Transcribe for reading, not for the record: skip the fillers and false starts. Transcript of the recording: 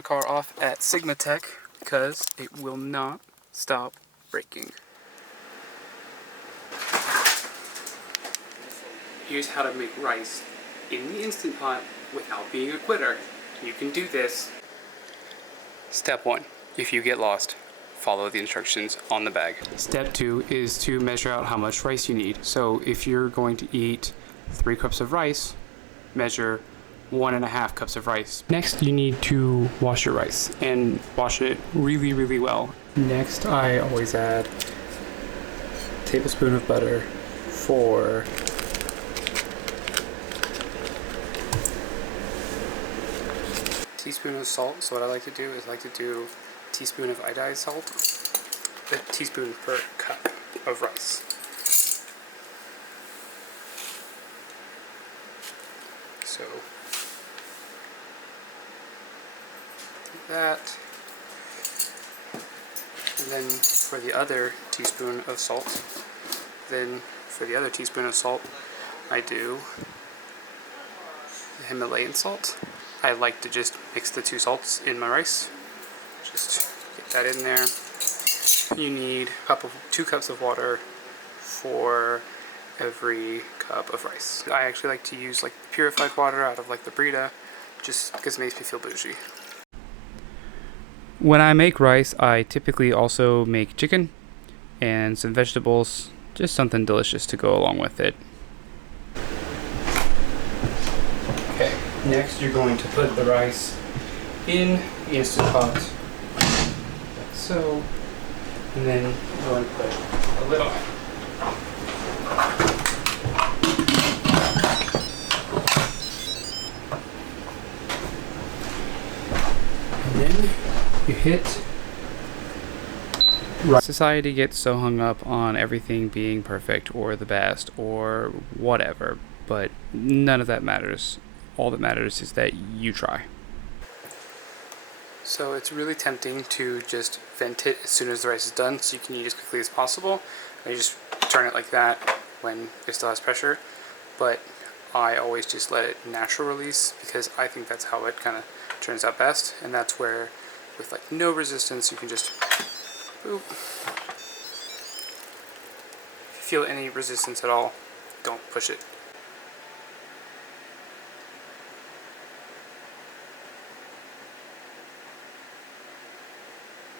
my car off at Sigma Tech because it will not stop breaking. Here's how to make rice in the Instant Pot without being a quitter. You can do this. Step 1. If you get lost, follow the instructions on the bag. Step 2 is to measure out how much rice you need. So if you're going to eat 3 cups of rice, measure 1.5 cups of rice. Next, you need to wash your rice and wash it really, really well. Next, I always add a tablespoon of butter for teaspoon of salt. So what I like to do is a teaspoon of iodized salt, a teaspoon per cup of rice. So that, and then for the other teaspoon of salt, I do Himalayan salt. I like to just mix the 2 salts in my rice. Just get that in there. You need 2 cups of water for every cup of rice. I actually like to use like purified water out of like the riii, just because it makes me feel bougie. When I make rice, I typically also make chicken and some vegetables, just something delicious to go along with it. Okay, next you're going to put the rice in the Instant Pot, like so, and then you're going to put a lid on it. And then you hit rice. Society gets so hung up on everything being perfect or the best or whatever, but none of that matters. All that matters is that you try. So it's really tempting to just vent it as soon as the rice is done so you can eat as quickly as possible. And you just turn it like that when it still has pressure, but I always just let it natural release because I think that's how it kind of turns out best, and that's where with like no resistance you can just boop. If you feel any resistance at all, don't push it.